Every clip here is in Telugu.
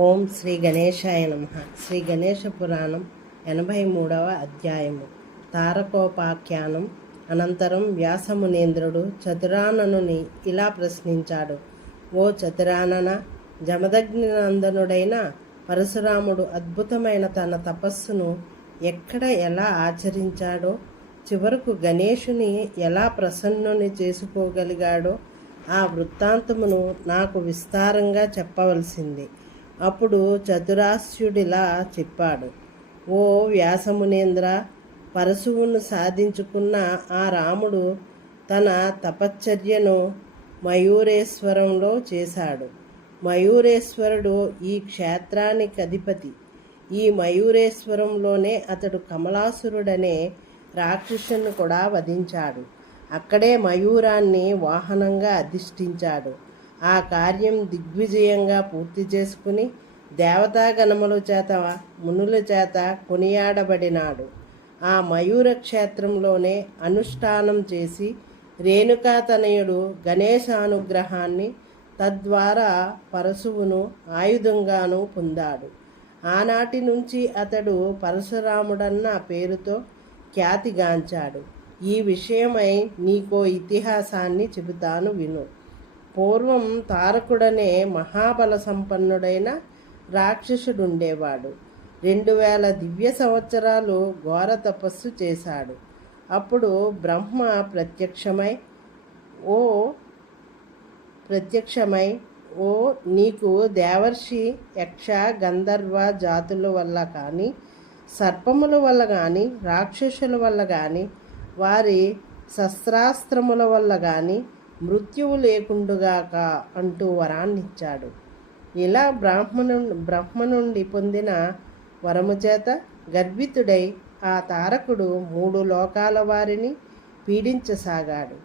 ఓం శ్రీ గణేశాయ నమః. శ్రీ గణేశ పురాణం 83వ అధ్యాయము. తారకోపాఖ్యానం. అనంతరం వ్యాసమునీంద్రుడు చతురాననుని ఇలా ప్రశ్నించాడు. ఓ చతురానన, జమదగ్ని నందనుడైన పరశురాముడు అద్భుతమైన తన తపస్సును ఎక్కడ ఎలా ఆచరించాడో, చివరకు గణేశుని ఎలా ప్రసన్నుని చేసుకోగలిగాడో ఆ వృత్తాంతమును నాకు విస్తారంగా చెప్పవలసింది. అప్పుడు చతురాస్యుడిలా చెప్పాడు. ఓ వ్యాసమునేంద్ర, పరశువును సాధించుకున్న ఆ రాముడు తన తపశ్చర్యను మయూరేశ్వరంలో చేశాడు. మయూరేశ్వరుడు ఈ క్షేత్రానికి అధిపతి. ఈ మయూరేశ్వరంలోనే అతడు కమలాసురుడనే రాక్షసుని కూడా వధించాడు. అక్కడే మయూరాన్ని వాహనంగా అధిష్ఠించాడు. ఆ కార్యం దిగ్విజయంగా పూర్తి చేసుకుని దేవతాగణముల చేత మునుల చేత కొనియాడబడినాడు. ఆ మయూర క్షేత్రంలోనే అనుష్ఠానం చేసి రేణుకాతనయుడు గణేశానుగ్రహాన్ని తద్వారా పరశువును ఆయుధంగాను పొందాడు. ఆనాటి నుంచి అతడు పరశురాముడన్న పేరుతో ఖ్యాతిగాంచాడు. ఈ విషయమై నీకో ఇతిహాసాన్ని చెబుతాను విను. పూర్వం తారకుడనే మహాబల సంపన్నుడైన రాక్షసుడుండేవాడు. 2000 దివ్య సంవత్సరాలు ఘోర తపస్సు చేశాడు. అప్పుడు బ్రహ్మ ప్రత్యక్షమై ఓ నీకు దేవర్షి, యక్ష, గంధర్వ జాతుల వల్ల కానీ, సర్పముల వల్ల కానీ, రాక్షసుల వల్ల కానీ, వారి శస్త్రాస్త్రముల వల్ల కానీ మృత్యువు లేకుండుగాక అంటూ వరాన్నిచ్చాడు. ఇలా బ్రహ్మ నుండి పొందిన వరము చేత గర్వితుడై ఆ తారకుడు 3 లోకాల వారిని పీడించసాగాడు.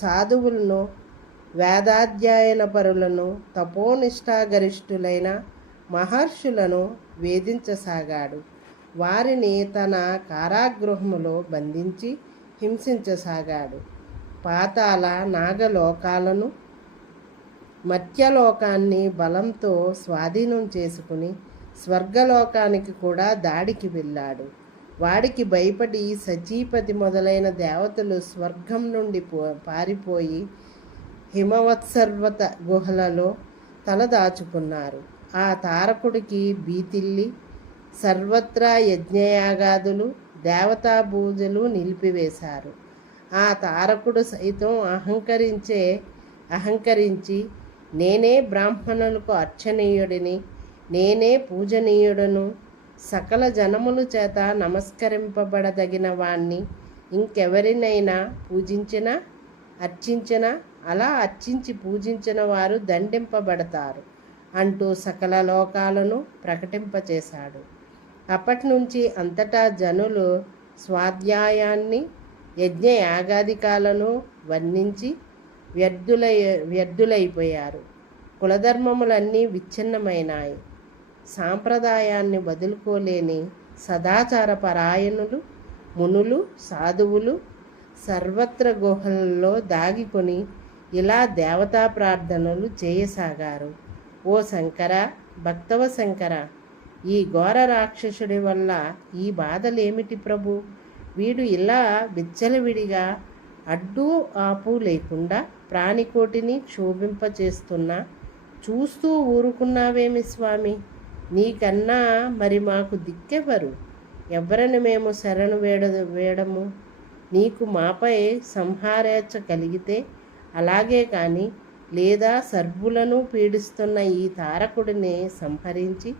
సాధువులను, వేదాధ్యయన పరులను, తపోనిష్టాగరిష్ఠులైన మహర్షులను వేధించసాగాడు. వారిని తన కారాగృహములో బంధించి హింసించసాగాడు. పాతాళ నాగలోకాలను, మత్స్యలోకాన్ని బలంతో స్వాధీనం చేసుకుని స్వర్గలోకానికి కూడా దాడికి వెళ్ళాడు. వాడికి భయపడి సచీపతి మొదలైన దేవతలు స్వర్గం నుండి పారిపోయి హిమవత్సర్వత గుహలలో తలదాచుకున్నారు. ఆ తారకుడికి భీతిల్లి సర్వత్రా యజ్ఞయాగాదులు, దేవతా పూజలు నిలిపివేశారు. ఆ తారకుడు సైతం అహంకరించి నేనే బ్రాహ్మణులకు అర్చనీయుడిని, నేనే పూజనీయుడను, సకల జనముల చేత నమస్కరింపబడదగిన వాణ్ణి, ఇంకెవరినైనా పూజించినా అర్చించినా అలా అర్చించి పూజించిన వారు దండింపబడతారు అంటూ సకల లోకాలను ప్రకటింపచేశాడు. అప్పటి నుంచి అంతటా జనులు స్వాధ్యాయాన్ని, యజ్ఞయాగాదికాలను వర్ణించి వ్యర్థులైపోయారు. కులధర్మములన్నీ విచ్ఛిన్నమైనాయి. సాంప్రదాయాన్ని వదులుకోలేని సదాచార పరాయణులు, మునులు, సాధువులు సర్వత్ర గుహలలో దాగికొని ఇలా దేవతా ప్రార్థనలు చేయసాగారు. ఓ శంకర, భక్తవ శంకర, ఈ ఘోర రాక్షసుడి వల్ల ఈ బాధలేమిటి ప్రభు? వీడు ఇలా విచ్చలవిడిగా అడ్డు ఆపు లేకుండా ప్రాణికోటిని క్షోభింపచేస్తున్నా చూస్తూ ఊరుకున్నావేమి స్వామి? నీకన్నా మరి మాకు దిక్కెవరు? ఎవరని మేము శరణు వేడము? నీకు మాపై సంహారేచ్ఛ కలిగితే అలాగే కానీ, లేదా సర్వులను పీడిస్తున్న ఈ తారకుడిని సంహరించి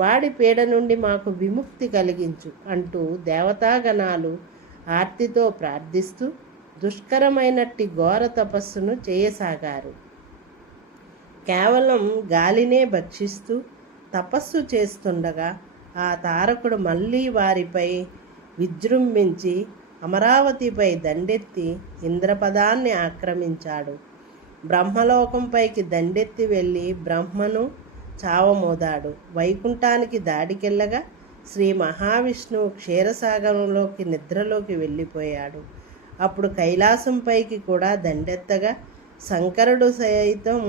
వాడి పీడ నుండి మాకు విముక్తి కలిగించు అంటూ దేవతాగణాలు ఆర్తితో ప్రార్థిస్తూ దుష్కరమైనట్టి ఘోర తపస్సును చేయసాగారు. కేవలం గాలినే భక్షిస్తూ తపస్సు చేస్తుండగా ఆ తారకుడు మళ్ళీ వారిపై విజృంభించి అమరావతిపై దండెత్తి ఇంద్రపదాన్ని ఆక్రమించాడు. బ్రహ్మలోకంపైకి దండెత్తి వెళ్ళి బ్రహ్మను చావమోదాడు. వైకుంఠానికి దాడికెళ్ళగా శ్రీ మహావిష్ణువు క్షీరసాగరంలోకి నిద్రలోకి వెళ్ళిపోయాడు. అప్పుడు కైలాసంపైకి కూడా దండెత్తగా శంకరుడు సైతం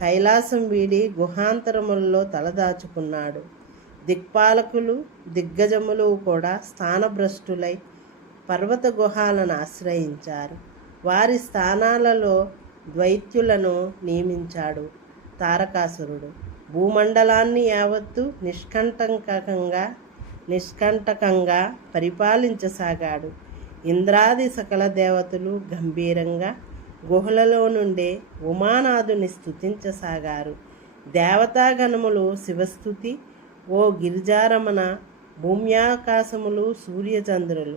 కైలాసం వీడి గుహాంతరములలో తలదాచుకున్నాడు. దిక్పాలకులు దిగ్గజములు కూడా స్థానభ్రష్టులై పర్వత గుహాలను ఆశ్రయించారు. వారి స్థానాలలో ద్వైత్యులను నియమించాడు తారకాసురుడు. భూమండలాన్ని యావత్తు నిష్కంటకంగా పరిపాలించసాగాడు. ఇంద్రాది సకల దేవతలు గంభీరంగా గుహలలో నుండే ఉమానాథుని స్తుతించసాగారు. దేవతాగణములు శివస్థుతి, ఓ గిరిజారమణ, భూమ్యాకాశములు, సూర్యచంద్రులు,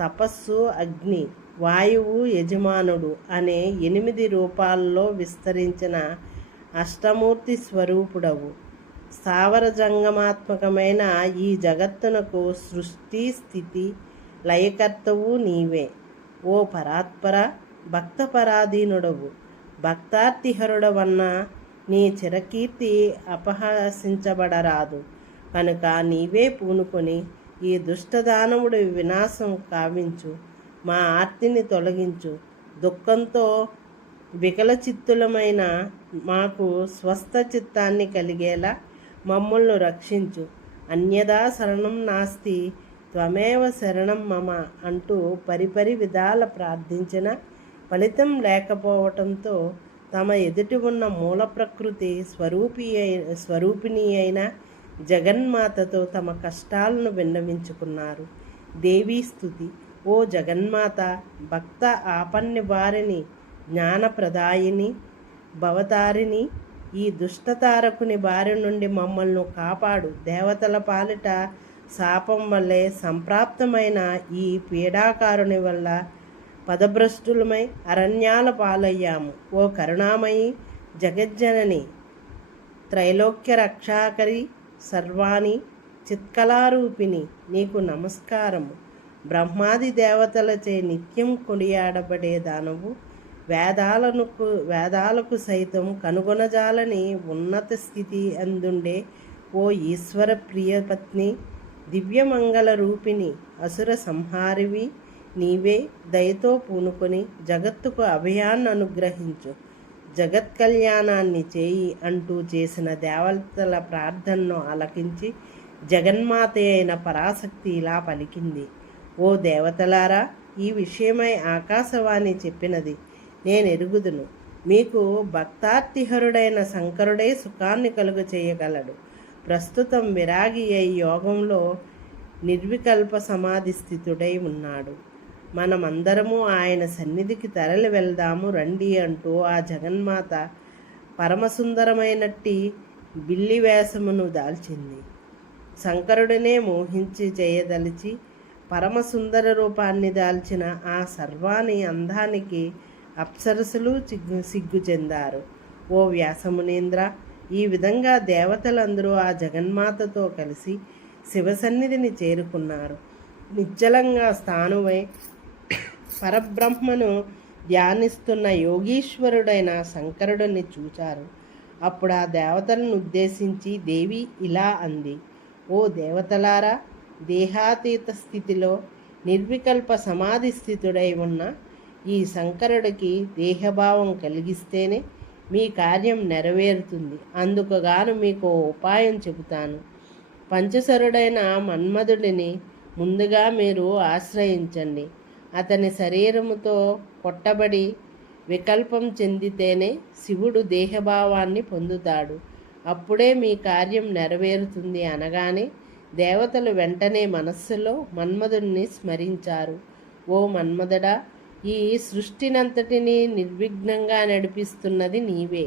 తపస్సు, అగ్ని, వాయువు, యజమానుడు అనే 8 రూపాల్లో విస్తరించిన అష్టమూర్తి స్వరూపుడవు. స్థావర జంగమాత్మకమైన ఈ జగత్తునకు సృష్టి స్థితి లయకర్తవు నీవే. ఓ పరాత్పర, భక్తపరాధీనుడవు. భక్తార్తిహరుడవన్న నీ చిరకీర్తి అపహసించబడరాదు కనుక నీవే పూనుకొని ఈ దుష్టదానవుడి వినాశం కావించు. మా ఆర్తిని తొలగించు. దుఃఖంతో వికలచిత్తులమైన మాకు స్వస్థ చిత్తాన్ని కలిగేలా మమ్మల్ని రక్షించు. అన్యదా శరణం నాస్తి త్వమేవ శరణం మమ అంటూ పరిపరి విధాల ప్రార్థించిన ఫలితం లేకపోవటంతో తమ ఎదుటి ఉన్న మూల ప్రకృతి స్వరూపిణి అయిన జగన్మాతతో తమ కష్టాలను విన్నవించుకున్నారు. దేవీ స్తుతి. ఓ జగన్మాత, భక్త ఆపన్నివారిని, జ్ఞానప్రదాయిని, భవతారిణి, ఈ దుష్టతారకుని బారి నుండి మమ్మల్ని కాపాడు. దేవతల పాలిట శాపం వల్లే సంప్రాప్తమైన ఈ పీడాకారుని వల్ల పదభ్రష్టులమై అరణ్యాల పాలయ్యాము. ఓ కరుణామయి, జగజ్జనని, త్రైలోక్య రక్షాకరి, సర్వాణి, చిత్కళారూపిణి, నీకు నమస్కారము. బ్రహ్మాది దేవతలచే నిత్యం కొనియాడబడే దానవు, వేదాలకు సైతం కనుగొనజాలని ఉన్నత స్థితి అందుండే ఓ ఈశ్వర ప్రియపత్ని, దివ్యమంగళ రూపిణి, అసుర సంహారివి నీవే. దయతో పూనుకొని జగత్తుకు అభయాన్ని అనుగ్రహించు. జగత్ కళ్యాణాన్ని చేయి అంటూ చేసిన దేవతల ప్రార్థనను ఆలకించి జగన్మాత అయిన పరాశక్తి ఇలా పలికింది. ఓ దేవతలారా, ఈ విషయమై ఆకాశవాణి చెప్పినది నేను ఎరుగుదును. మీకు భక్తార్తిహరుడైన శంకరుడే సుఖాన్ని కలుగు చేయగలడు. ప్రస్తుతం విరాగి అయి యోగంలో నిర్వికల్ప సమాధి స్థితుడై ఉన్నాడు. మనమందరము ఆయన సన్నిధికి తరలి వెళ్దాము రండి అంటూ ఆ జగన్మాత పరమసుందరమైనట్టి బిల్లి వేషమును దాల్చింది. శంకరుడినే మోహించి చేయదలిచి పరమసుందర రూపాన్ని దాల్చిన ఆ సర్వాణి అందానికి అప్సరసులు సిగ్గు చెందారు. ఓ వ్యాసమునీంద్ర, ఈ విధంగా దేవతలందరూ ఆ జగన్మాతతో కలిసి శివసన్నిధిని చేరుకున్నారు. నిశ్చలంగా స్థానువై పరబ్రహ్మను ధ్యానిస్తున్న యోగీశ్వరుడైన శంకరుడిని చూచారు. అప్పుడు ఆ దేవతలను ఉద్దేశించి దేవి ఇలా అంది. ఓ దేవతలారా, దేహాతీత స్థితిలో నిర్వికల్ప సమాధి స్థితుడై ఉన్న ఈ శంకరుడికి దేహభావం కలిగిస్తేనే మీ కార్యం నెరవేరుతుంది. అందుకు గాను మీకు ఉపాయం చెబుతాను. పంచసరుడైన మన్మధుడిని ముందుగా మీరు ఆశ్రయించండి. అతని శరీరముతో కొట్టబడి వికల్పం చెందితేనే శివుడు దేహభావాన్ని పొందుతాడు. అప్పుడే మీ కార్యం నెరవేరుతుంది అనగానే దేవతలు వెంటనే మనస్సులో మన్మధుడిని స్మరించారు. ఓ మన్మధుడా, ఈ సృష్టినంతటినీ నిర్విఘ్నంగా నడిపిస్తున్నది నీవే.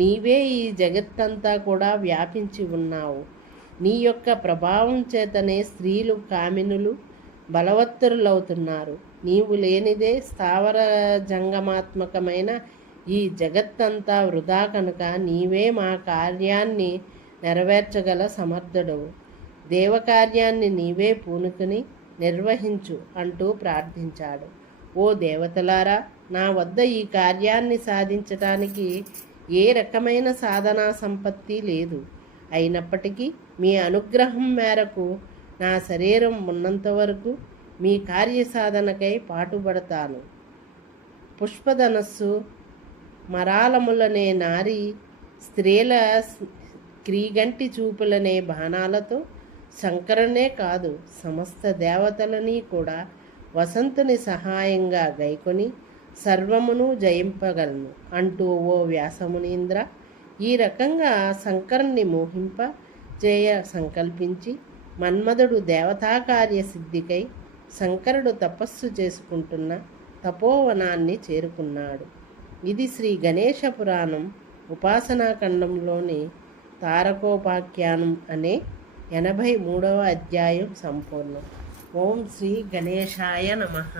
నీవే ఈ జగత్తంతా కూడా వ్యాపించి ఉన్నావు. నీ యొక్క ప్రభావం చేతనే స్త్రీలు కామినులు బలవత్తరులవుతున్నారు. నీవు లేనిదే స్థావర జంగమాత్మకమైన ఈ జగత్తంతా వృధా కనుక నీవే మా కార్యాన్ని నెరవేర్చగల సమర్థుడవు. దేవకార్యాన్ని నీవే పూనుకుని నిర్వహించు అంటూ ప్రార్థించాడు. ఓ దేవతలారా, నా వద్ద ఈ కార్యాన్ని సాధించటానికి ఏ రకమైన సాధనా సంపత్తి లేదు. అయినప్పటికీ మీ అనుగ్రహం మేరకు నా శరీరం ఉన్నంత వరకు మీ కార్యసాధనకై పాటుపడతాను. పుష్పధనస్సు మరాలములనే నారి స్త్రీల క్రీగంటి చూపులనే బాణాలతో శంకరునే కాదు సమస్త దేవతలని కూడా వసంతుని సహాయంగా గైకొని సర్వమును జయింపగలను అంటూ ఓ వ్యాసమునీంద్ర, ఈ రకంగా శంకరుణ్ణి మోహింప చేయ సంకల్పించి మన్మధుడు దేవతాకార్య సిద్ధికై శంకరుడు తపస్సు చేసుకుంటున్న తపోవనాన్ని చేరుకున్నాడు. ఇది శ్రీ గణేశ పురాణం ఉపాసనాఖండంలోని తారకోపాఖ్యానం అనే 83వ అధ్యాయం సంపూర్ణం. ఓం శ్రీ గణేశాయ నమః.